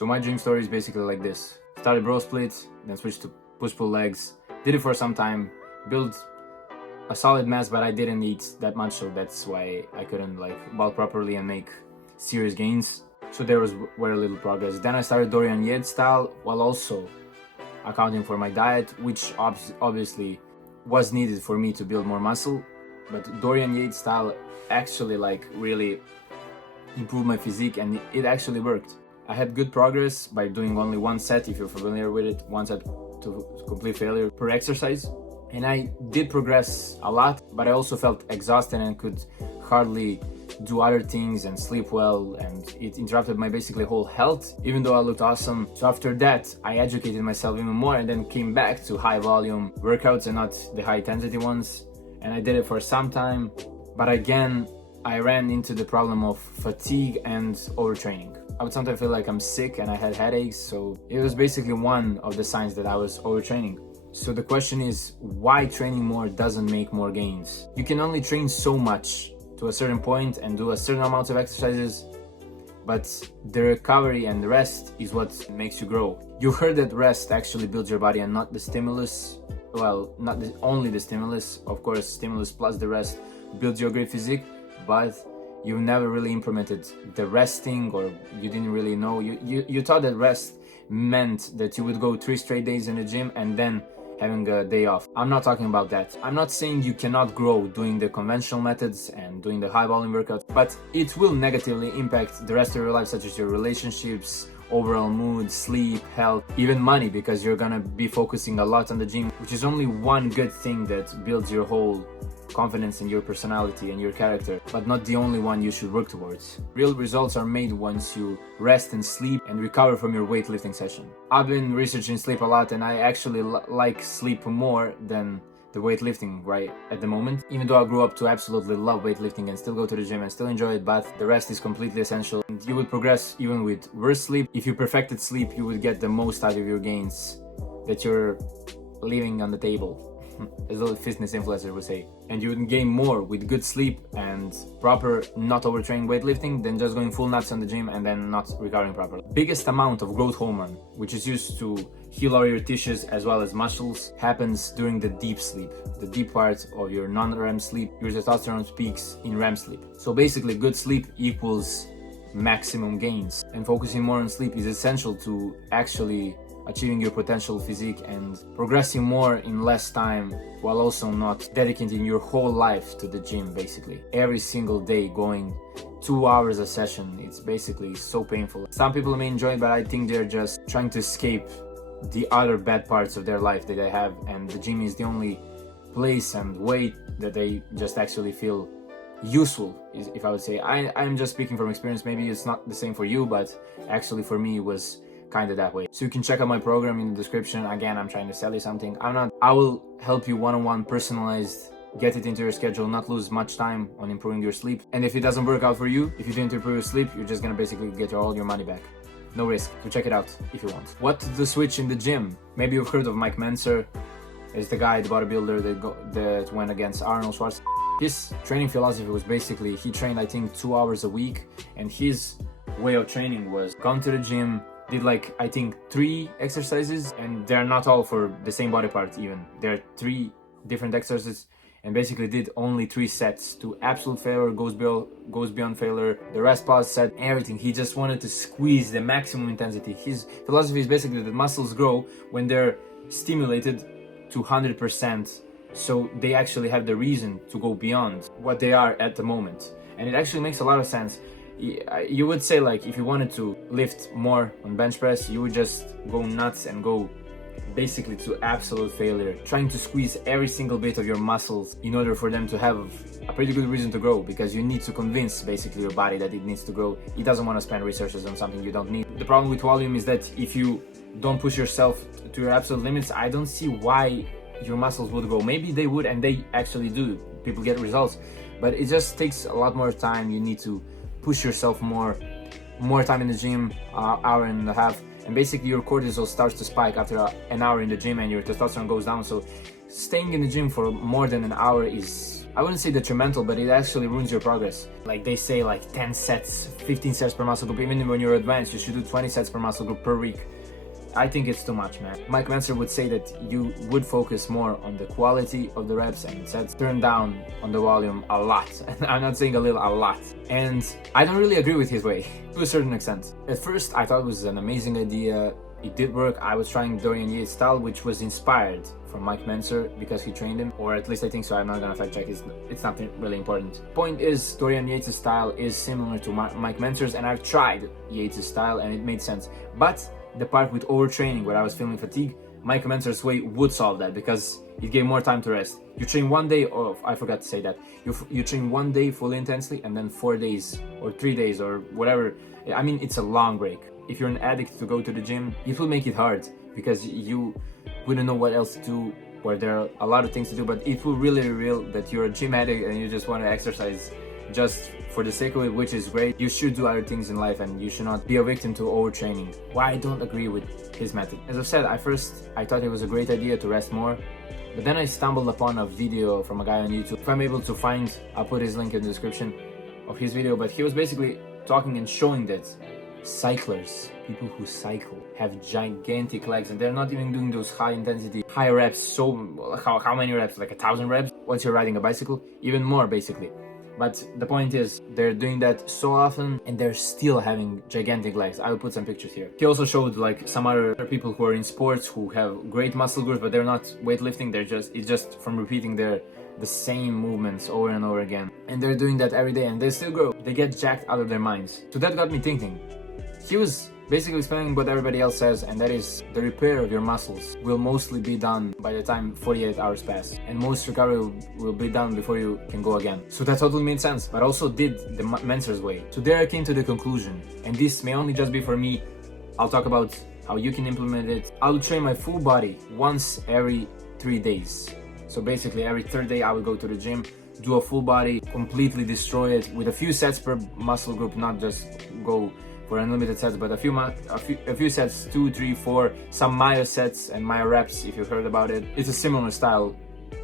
So my gym story is basically like this. Started bro split, then switched to push-pull legs. Did it for some time, built a solid mass, but I didn't eat that much, so that's why I couldn't bulk properly and make serious gains. So there was very little progress. Then I started Dorian Yates style, while also accounting for my diet, which obviously was needed for me to build more muscle. But Dorian Yates style actually really improved my physique, and it actually worked. I had good progress by doing only one set, if you're familiar with it, one set to complete failure per exercise. And I did progress a lot, but I also felt exhausted and could hardly do other things and sleep well, and it interrupted my basically whole health, even though I looked awesome. So after that, I educated myself even more and then came back to high volume workouts and not the high intensity ones. And I did it for some time, but again, I ran into the problem of fatigue and overtraining. I would sometimes feel like I'm sick and I had headaches, so it was basically one of the signs that I was overtraining. So the question is, why training more doesn't make more gains? You can only train so much to a certain point and do a certain amount of exercises, but the recovery and the rest is what makes you grow. You heard that rest actually builds your body and not the stimulus. Well, not only the stimulus, of course, stimulus plus the rest builds your great physique, but you've never really implemented the resting, or you didn't really know. You thought that rest meant that you would go 3 straight days in the gym and then having a day off. I'm not talking about that. I'm not saying you cannot grow doing the conventional methods and doing the high volume workouts, but it will negatively impact the rest of your life, such as your relationships, overall mood, sleep, health, even money, because you're gonna be focusing a lot on the gym, which is only one good thing that builds your whole confidence in your personality and your character, but not the only one you should work towards. Real results are made once you rest and sleep and recover from your weightlifting session. I've been researching sleep a lot, and I actually like sleep more than the weightlifting right at the moment, even though I grew up to absolutely love weightlifting and still go to the gym and still enjoy it, but the rest is completely essential. And you would progress even with worse sleep. If you perfected sleep, you would get the most out of your gains that you're leaving on the table, as a fitness influencer would say. And you would gain more with good sleep and proper, not overtrained weightlifting than just going full nuts on the gym and then not recovering properly. Biggest amount of growth hormone, which is used to heal all your tissues as well as muscles, happens during the deep sleep, the deep part of your non-REM sleep. Your testosterone peaks in REM sleep. So basically, good sleep equals maximum gains, and focusing more on sleep is essential to actually achieving your potential physique and progressing more in less time, while also not dedicating your whole life to the gym. Basically every single day going 2 hours a session, it's basically so painful. Some people may enjoy it, but I think they're just trying to escape the other bad parts of their life that they have, and the gym is the only place and way that they just actually feel useful, if I would say. I'm just speaking from experience. Maybe it's not the same for you, but actually for me it was kind of that way. So you can check out my program in the description. Again, I'm trying to sell you something. I will help you one-on-one, personalized, get it into your schedule, not lose much time on improving your sleep. And if it doesn't work out for you, if you didn't improve your sleep, you're just gonna basically get all your money back. No risk. So check it out if you want. What to switch in the gym? Maybe you've heard of Mike Menser. It's the guy, the bodybuilder that went against Arnold Schwarzenegger. His training philosophy was basically, he trained I think 2 hours a week, and his way of training was come to the gym, did I think 3 exercises, and they're not all for the same body part even. There are 3 different exercises, and basically did only 3 sets to absolute failure, goes beyond failure, the rest pause set, everything. He just wanted to squeeze the maximum intensity. His philosophy is basically that muscles grow when they're stimulated to 100%, so they actually have the reason to go beyond what they are at the moment. And it actually makes a lot of sense. You would say if you wanted to lift more on bench press, you would just go nuts and go basically to absolute failure, trying to squeeze every single bit of your muscles in order for them to have a pretty good reason to grow, because you need to convince basically your body that it needs to grow. It doesn't want to spend resources on something you don't need. The problem with volume is that if you don't push yourself to your absolute limits, I don't see why your muscles would go. Maybe they would, and they actually do. People get results, but it just takes a lot more time. You need to push yourself more time in the gym, hour and a half, and basically your cortisol starts to spike after an hour in the gym, and your testosterone goes down. So staying in the gym for more than an hour is I wouldn't say detrimental, but it actually ruins your progress. Like they say, like 10 sets, 15 sets per muscle group. Even when you're advanced, you should do 20 sets per muscle group per week. I think it's too much, man. Mike Mentzer would say that you would focus more on the quality of the reps and sets, turn down on the volume a lot. And I'm not saying a little, a lot. And I don't really agree with his way, to a certain extent. At first, I thought it was an amazing idea. It did work. I was trying Dorian Yates style, which was inspired from Mike Mentzer because he trained him, or at least I think so. I'm not gonna fact check, it's not really important. Point is, Dorian Yates' style is similar to Mike Mentzer's, and I've tried Yates' style and it made sense. But the part with overtraining, where I was feeling fatigue, Mike Mentzer's way would solve that because it gave more time to rest. You train one day, oh, I forgot to say that. You train one day fully intensely and then 4 days or 3 days or whatever. I mean, it's a long break. If you're an addict to go to the gym, it will make it hard because you wouldn't know what else to do, or there are a lot of things to do, but it will really reveal that you're a gym addict and you just want to exercise just for the sake of it, which is great. You should do other things in life and you should not be a victim to overtraining. Why I don't agree with his method. As I've said, I thought it was a great idea to rest more, but then I stumbled upon a video from a guy on YouTube. If I'm able to find, I'll put his link in the description of his video, but he was basically talking and showing that cyclers, people who cycle, have gigantic legs and they're not even doing those high intensity, high reps. So how many reps? Like 1,000 reps once you're riding a bicycle? Even more, basically. But the point is, they're doing that so often and they're still having gigantic legs. I will put some pictures here. He also showed like some other people who are in sports who have great muscle groups, but they're not weightlifting. It's just from repeating the same movements over and over again. And they're doing that every day and they still grow. They get jacked out of their minds. So that got me thinking. He was basically explaining what everybody else says, and that is the repair of your muscles will mostly be done by the time 48 hours pass, and most recovery will be done before you can go again. So that totally made sense, but also did the Mentzer's way. So there I came to the conclusion, and this may only just be for me. I'll talk about how you can implement it. I'll train my full body once every 3 days. So basically every third day I will go to the gym, do a full body, completely destroy it with a few sets per muscle group, not just go for unlimited sets, but a few sets, 2, 3, 4, some Myo sets and Myo reps if you've heard about it. It's a similar style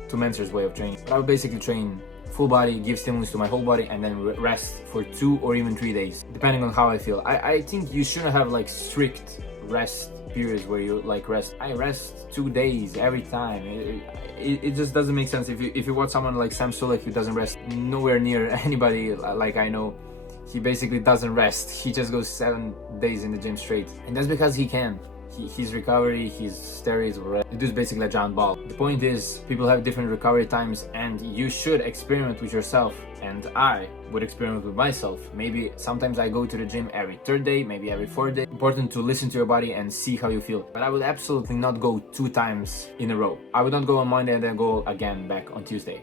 to Mentzer's way of training. But I would basically train full body, give stimulus to my whole body, and then rest for 2 or even 3 days, depending on how I feel. I think you shouldn't have like strict rest periods where you like rest. I rest 2 days every time. It just doesn't make sense. If you watch someone like Sam Sulek who doesn't rest nowhere near anybody like I know, he basically doesn't rest. He just goes 7 days in the gym straight. And that's because he can. His recovery, his steroids, it is basically a giant ball. The point is, people have different recovery times and you should experiment with yourself. And I would experiment with myself. Maybe sometimes I go to the gym every third day, maybe every fourth day. Important to listen to your body and see how you feel. But I would absolutely not go 2 times in a row. I would not go on Monday and then go again back on Tuesday.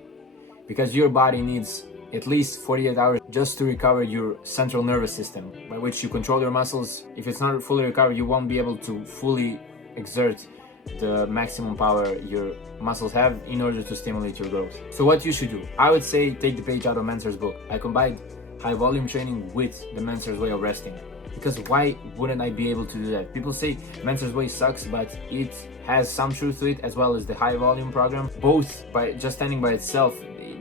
Because your body needs at least 48 hours just to recover your central nervous system, by which you control your muscles. If it's not fully recovered, you won't be able to fully exert the maximum power your muscles have in order to stimulate your growth. So what you should do, I would say take the page out of Mentzer's book. I combined high volume training with the Mentzer's way of resting. Because why wouldn't I be able to do that? People say Mentzer's way sucks, but it has some truth to it, as well as the high volume program. Both, by just standing by itself,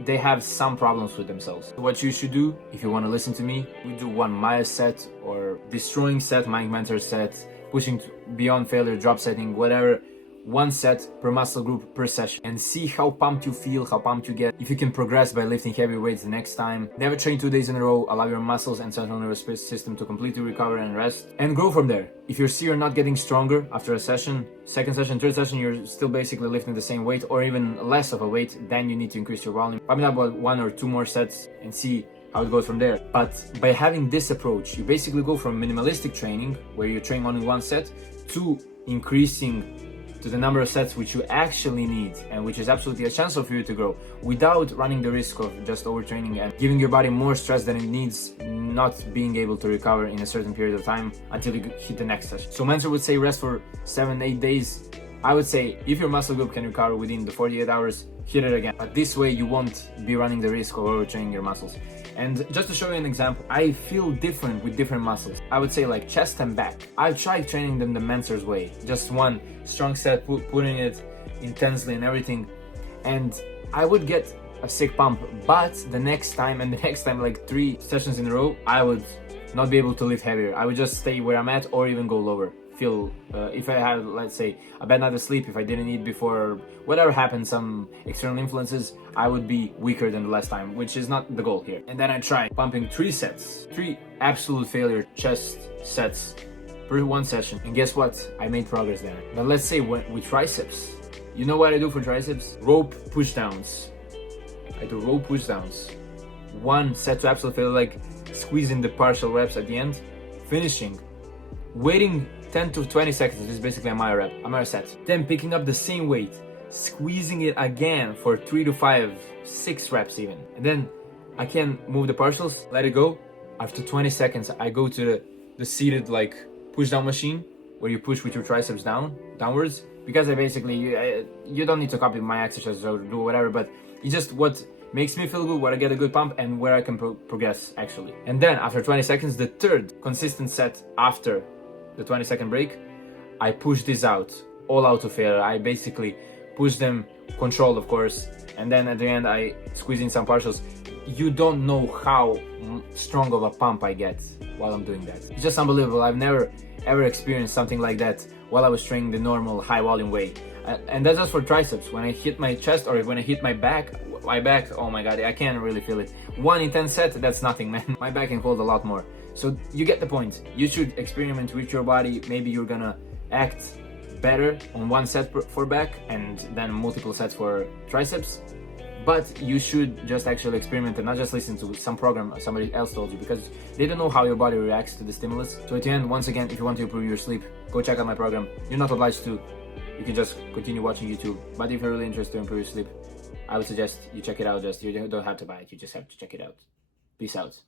they have some problems with themselves. So what you should do, if you want to listen to me, we do one Myo set or destroying set, Mike Mentzer set, pushing beyond failure, drop setting, whatever. 1 set per muscle group per session, and see how pumped you feel, how pumped you get. If you can progress by lifting heavy weights the next time. Never train 2 days in a row. Allow your muscles and central nervous system to completely recover and rest, and grow from there. If you see you're not getting stronger after a session, second session, third session, you're still basically lifting the same weight or even less of a weight, then you need to increase your volume. Probably not about 1 or 2 more sets and see how it goes from there. But by having this approach, you basically go from minimalistic training, where you train only 1 set, to increasing to the number of sets which you actually need, and which is absolutely essential for you to grow, without running the risk of just overtraining and giving your body more stress than it needs, not being able to recover in a certain period of time until you hit the next session. So Mentzer would say rest for 7-8 days. I would say if your muscle group can recover within the 48 hours, hit it again. But this way you won't be running the risk of overtraining your muscles. And just to show you an example, I feel different with different muscles. I would say like chest and back. I've tried training them the Mentzer's way. Just 1 strong set, putting it intensely and everything. And I would get a sick pump, but the next time and the next time, like 3 sessions in a row, I would not be able to lift heavier. I would just stay where I'm at or even go lower. Feel if I had, let's say, a bad night of sleep, if I didn't eat before, whatever happened, some external influences, I would be weaker than the last time, which is not the goal here. And then I tried pumping 3 sets, 3 absolute failure chest sets per 1 session, and guess what? I made progress there. But let's say with triceps, you know what I do for triceps? Rope push downs. I do rope push downs. 1 set to absolute failure, like squeezing the partial reps at the end, finishing, waiting 10 to 20 seconds, this is basically a my rep, a my set. Then picking up the same weight, squeezing it again for 3 to 5, 6 reps even. And then I can move the partials, let it go. After 20 seconds, I go to the seated like push down machine where you push with your triceps downwards. Because I basically, you don't need to copy my exercises or do whatever, but it's just what makes me feel good, where I get a good pump and where I can progress actually. And then after 20 seconds, the third consistent set after the 20-second break, I push this out, all out to failure. I basically push them, controlled of course, and then at the end I squeeze in some partials. You don't know how strong of a pump I get while I'm doing that. It's just unbelievable. I've never ever experienced something like that while I was training the normal high volume way. And that's just for triceps. When I hit my chest or when I hit my back, oh my god, I can't really feel it. 1 in 10 set, that's nothing, man. My back can hold a lot more. So you get the point. You should experiment with your body. Maybe you're gonna act better on 1 set for back and then multiple sets for triceps. But you should just actually experiment and not just listen to some program somebody else told you, because they don't know how your body reacts to the stimulus. So at the end, once again, if you want to improve your sleep, go check out my program. You're not obliged to. You can just continue watching YouTube. But if you're really interested to improve your sleep, I would suggest you check it out. You don't have to buy it. You just have to check it out. Peace out.